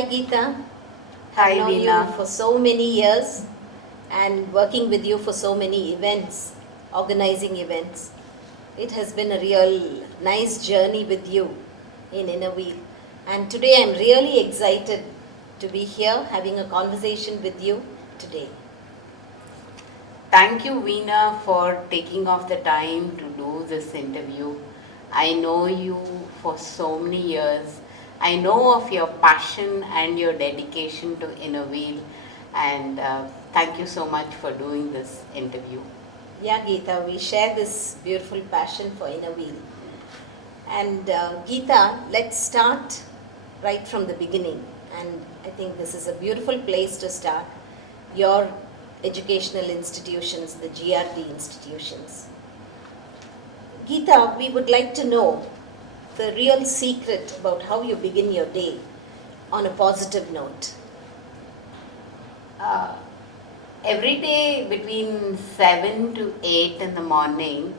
Hi Geetha. Hi I've known Veena. you for so many years and working with you for so many events, organizing events. It has been a real nice journey with you in Inner Wheel. And today I'm really excited to be here having a conversation with you today. Thank you Veena for taking off the time to do this interview. I know you for so many years. I know of your passion and your dedication to Inner Wheel, and thank you so much for doing this interview. Yeah, Geetha, we share this beautiful passion for Inner Wheel. And Geetha, let's start right from the beginning. And I think this is a beautiful place to start. Your educational institutions, the GRD institutions. Geetha, we would like to know the real secret about how you begin your day on a positive note. Uh, every day between 7 to 8 in the morning,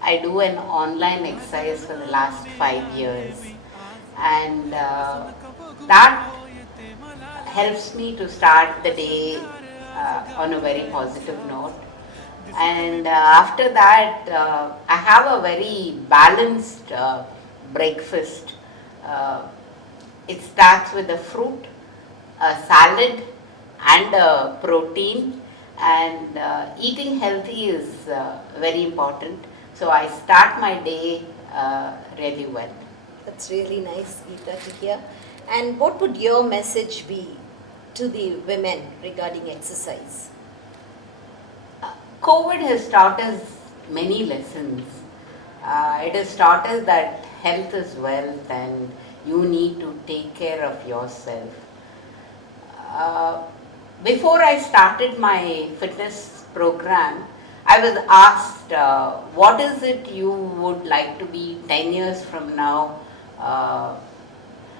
I do an online exercise for the last 5 years, and that helps me to start the day on a very positive note. And after that, I have a very balanced breakfast. Uh, it starts with a fruit, a salad, and a protein. And eating healthy is very important. So I start my day really well. That's really nice, Geetha, to hear. And what would your message be to the women regarding exercise? COVID has taught us many lessons. It has taught us that health is wealth and you need to take care of yourself. Before I started my fitness program, I was asked, what is it you would like to be 10 years from now?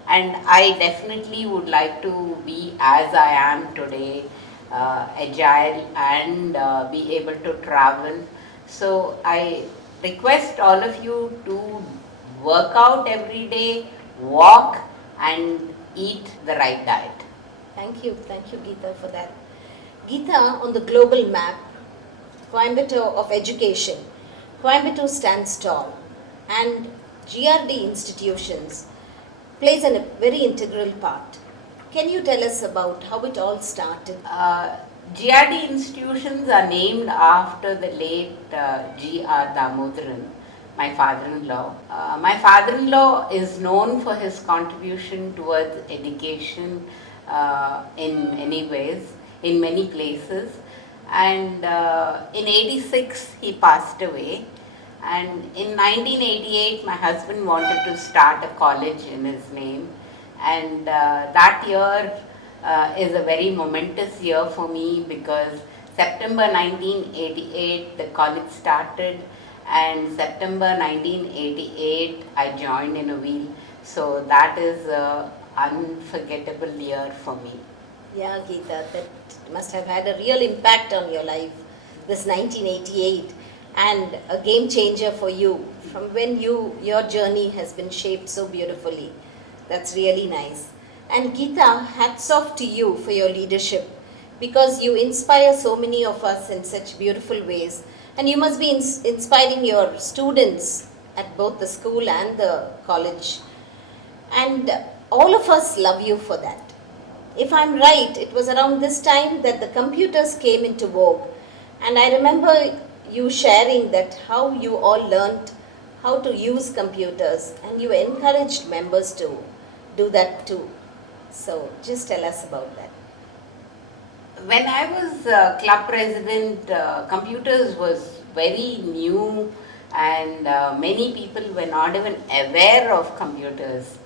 And I definitely would like to be as I am today, agile and be able to travel. So I request all of you to work out every day, walk and eat the right diet. Thank you, Geetha, for that. Geetha, on the global map, Coimbatore of education, Coimbatore stands tall, and GRD institutions plays a very integral part. Can you tell us about how it all started? GRD institutions are named after the late G.R. Damodaran, my father-in-law. My father-in-law is known for his contribution towards education in many ways, in many places. And in 86 he passed away. And in 1988 my husband wanted to start a college in his name. And that year is a very momentous year for me because September 1988 the college started, and September 1988 I joined Inner Wheel. So that is an unforgettable year for me. Yeah, Geetha, that must have had a real impact on your life, this 1988, and a game changer for you from when your journey has been shaped so beautifully. That's really nice. And Geetha, hats off to you for your leadership because you inspire so many of us in such beautiful ways. And you must be inspiring your students at both the school and the college. And all of us love you for that. If I'm right, it was around this time that the computers came into vogue. And I remember you sharing that how you all learned how to use computers and you encouraged members to do that too. So just tell us about that. When I was club president, computers was very new and many people were not even aware of computers.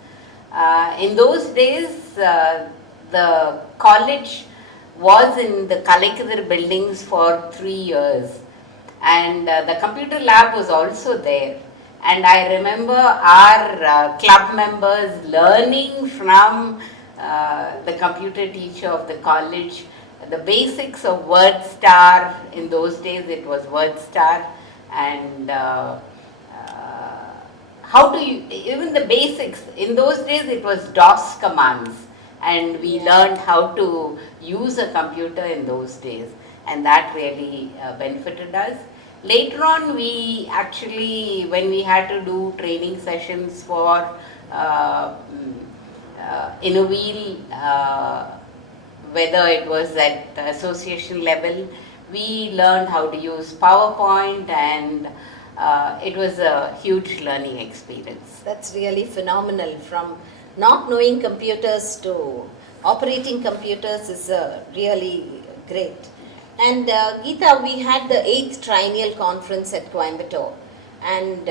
In those days, the college was in the Kalekadar buildings for 3 years, and the computer lab was also there. And I remember our club members learning from the computer teacher of the college the basics of word star. In those days it was word star, and how to even the basics. In those days it was DOS commands, and we learned how to use a computer in those days, and that really benefited us. Later on, we actually, when we had to do training sessions for in a wheel, whether it was at association level, we learned how to use PowerPoint, and it was a huge learning experience. That's really phenomenal. From not knowing computers to operating computers is really great. And Geetha, we had the 8th Triennial Conference at Coimbatore. And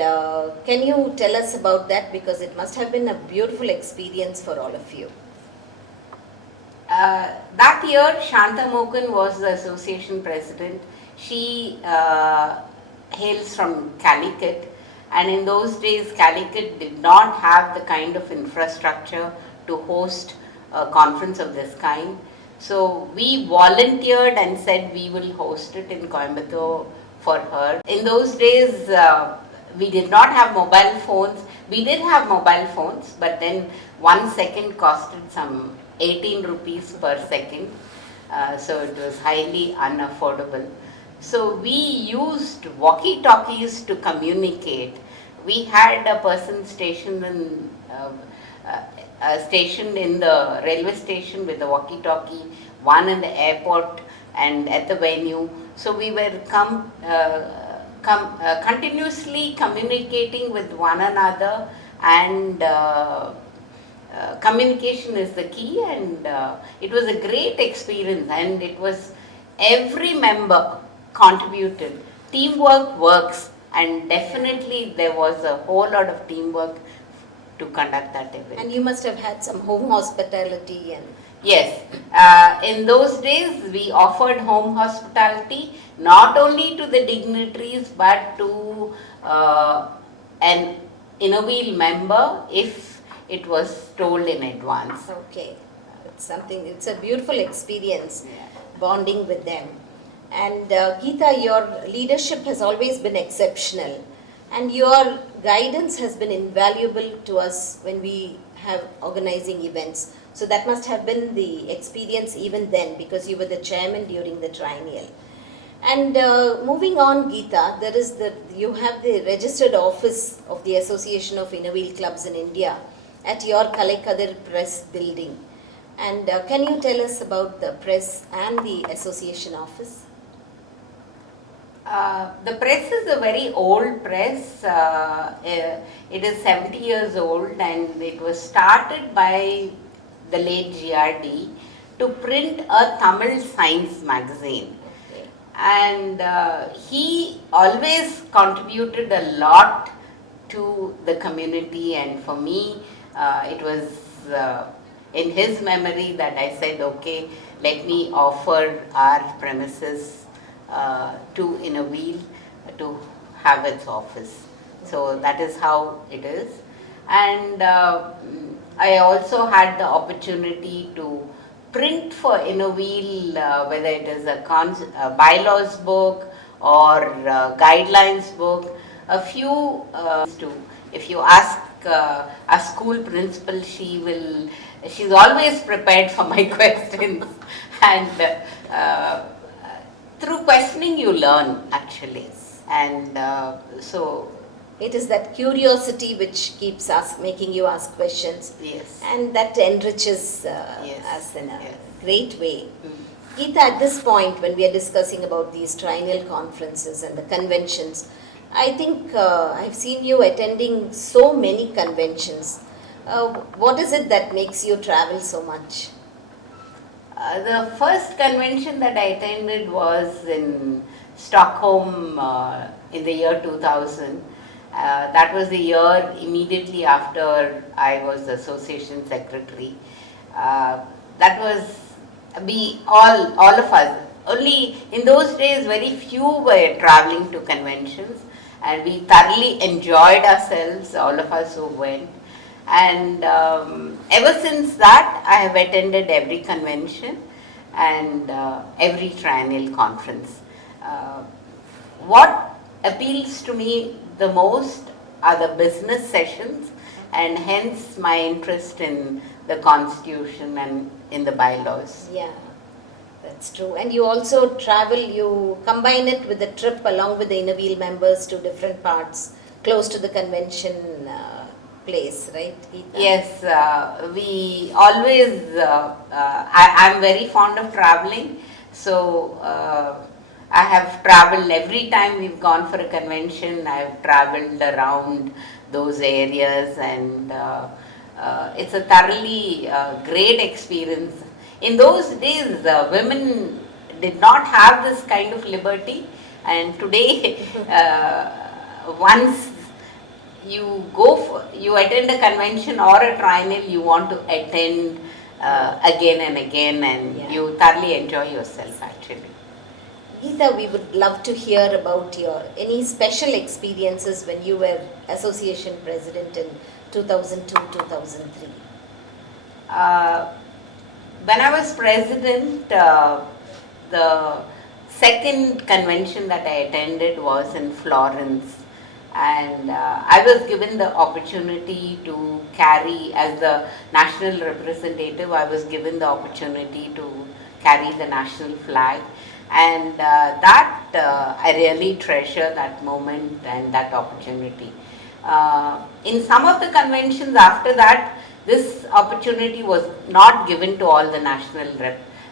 can you tell us about that, because it must have been a beautiful experience for all of you. That year, Shanta Mogan was the association president. She hails from Calicut, and in those days Calicut did not have the kind of infrastructure to host a conference of this kind. So we volunteered and said we will host it in Coimbatore for her. In those days, we did not have mobile phones. We did have mobile phones, but then 1 second costed some 18 rupees per second. So it was highly unaffordable. So we used walkie-talkies to communicate. We had a person stationed in the railway station with a walkie-talkie, one in the airport and at the venue. So we were continuously communicating with one another, and communication is the key, and it was a great experience, and it was every member contributed. Teamwork works, and definitely there was a whole lot of teamwork to conduct that event. And you must have had some home hospitality. And yes, in those days we offered home hospitality not only to the dignitaries but to an Innoveel member if it was told in advance. Okay, it's a beautiful experience, bonding with them. And Geetha, your leadership has always been exceptional, and your guidance has been invaluable to us when we have organizing events. So that must have been the experience even then, because you were the chairman during the triennial. And moving on, Geetha, you have the registered office of the Association of Innoveel Clubs in India at your Kalekadir Press building. And can you tell us about the press and the association office? The press is a very old press. It is 70 years old, and it was started by the late GRD to print a Tamil science magazine. Okay. And he always contributed a lot to the community, and for me, it was in his memory that I said, okay, let me offer our premises to Innoveel to have its office. So that is how it is. And I also had the opportunity to print for Innoveel, whether it is a bylaws book or guidelines book. A few, if you ask a school principal, she's always prepared for my questions. And through questioning you learn, actually. And so it is that curiosity which keeps making you ask questions. Yes. And that enriches us in a great way. Geetha, at this point, when we are discussing about these triennial conferences and the conventions, I think I've seen you attending so many conventions. What is it that makes you travel so much? The first convention that I attended was in Stockholm in the year 2000. That was the year immediately after I was association secretary. That was all of us. Only in those days, very few were traveling to conventions, and we thoroughly enjoyed ourselves, all of us who went. And ever since that, I have attended every convention and every triennial conference. What appeals to me the most are the business sessions, and hence my interest in the Constitution and in the bylaws. Yeah, that's true. And you also travel, you combine it with the trip along with the Inner Wheel members to different parts close to the convention place, right, Geetha? Yes, we always, I'm very fond of traveling, so I have traveled every time we've gone for a convention. I've traveled around those areas, and it's a thoroughly great experience. In those days, women did not have this kind of liberty, and today, once you attend a convention or a triennial, you want to attend again and again, and you thoroughly enjoy yourself actually. Geetha, we would love to hear about your any special experiences when you were association president in 2002-2003. When I was president, the second convention that I attended was in Florence, and I was given the opportunity to carry, as the national representative, I was given the opportunity to carry the national flag, and I really treasure that moment and that opportunity. In some of the conventions after that, this opportunity was not given to all the national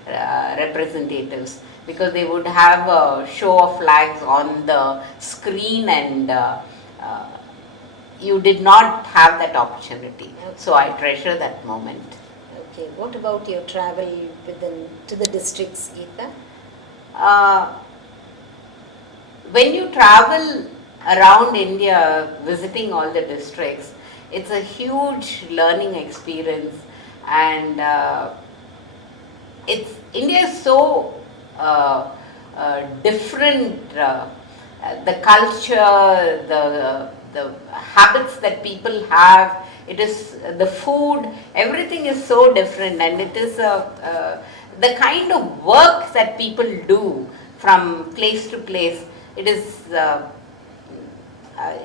representatives, because they would have a show of flags on the screen, and you did not have that opportunity. Okay. So I treasure that moment. Okay, what about your travel to the districts, Geetha? When you travel around India visiting all the districts, it's a huge learning experience, and India is so different. The culture, the habits that people have, it is the food, everything is so different, and it is the kind of work that people do from place to place. It is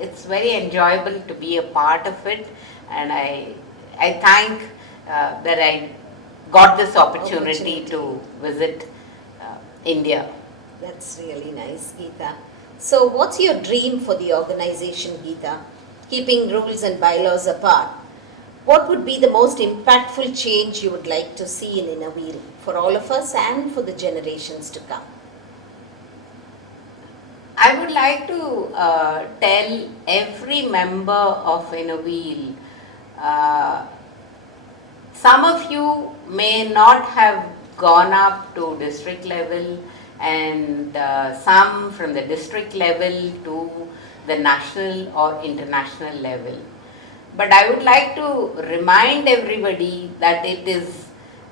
it's very enjoyable to be a part of it, and I thank that I got this opportunity to visit India. That's really nice, Geetha. So what's your dream for the organization, Geetha? Keeping rules and bylaws apart, what would be the most impactful change you would like to see in Inner Wheel for all of us and for the generations to come? I would like to tell every member of Inner Wheel, some of you may not have gone up to district level, and some from the district level to the national or international level. But I would like to remind everybody that it is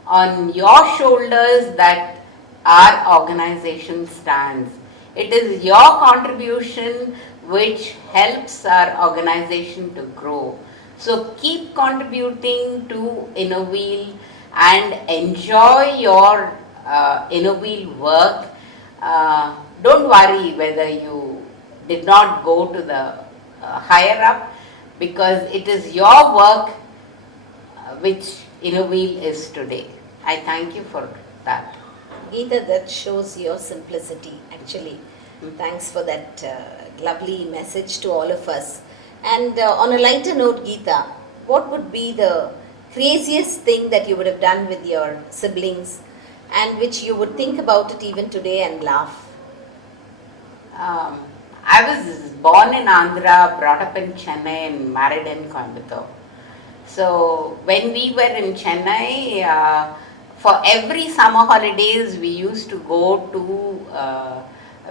on your shoulders that our organization stands. It is your contribution which helps our organization to grow. So keep contributing to Inner Wheel and enjoy your Inner Wheel work. Don't worry whether you did not go to the higher up, because it is your work which Inner Wheel is today. I thank you for that. Geetha, that shows your simplicity actually. Thanks for that lovely message to all of us. And on a lighter note, Geetha, what would be the craziest thing that you would have done with your siblings and which you would think about it even today and laugh? I was born in Andhra, brought up in Chennai, and married in Coimbatore. So when we were in Chennai, for every summer holidays we used to go to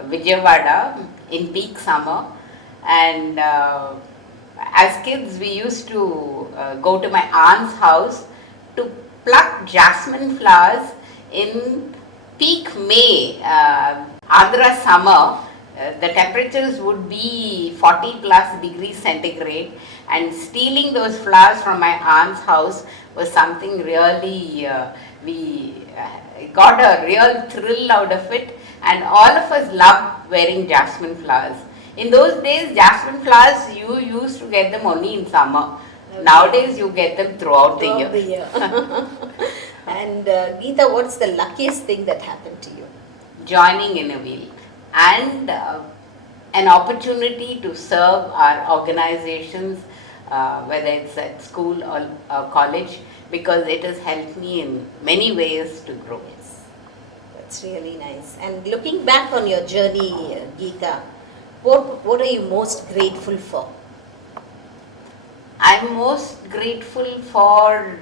Vijayawada in peak summer, and as kids we used to go to my aunt's house to pluck jasmine flowers in peak May, Andhra summer. The temperatures would be 40 plus degrees centigrade, and stealing those flowers from my aunt's house was something really, we got a real thrill out of it, and all of us loved wearing jasmine flowers. In those days, jasmine flowers, you used to get them only in summer. Nowadays, you get them throughout the Throughout year. the year. And Geetha, what's the luckiest thing that happened to you? Joining in a wheel and an opportunity to serve our organizations, whether it's at school or college, because it has helped me in many ways to grow. Yes, that's really nice. And looking back on your journey, Geetha, what are you most grateful for? I'm most grateful for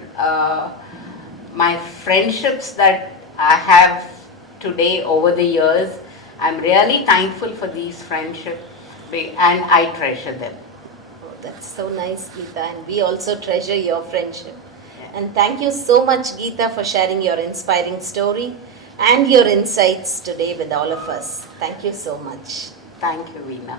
my friendships that I have today over the years. I'm really thankful for these friendships and I treasure them. Oh, that's so nice, Geetha, and we also treasure your friendship. And thank you so much, Geetha, for sharing your inspiring story and your insights today with all of us. Thank you so much. Thank you, Veena.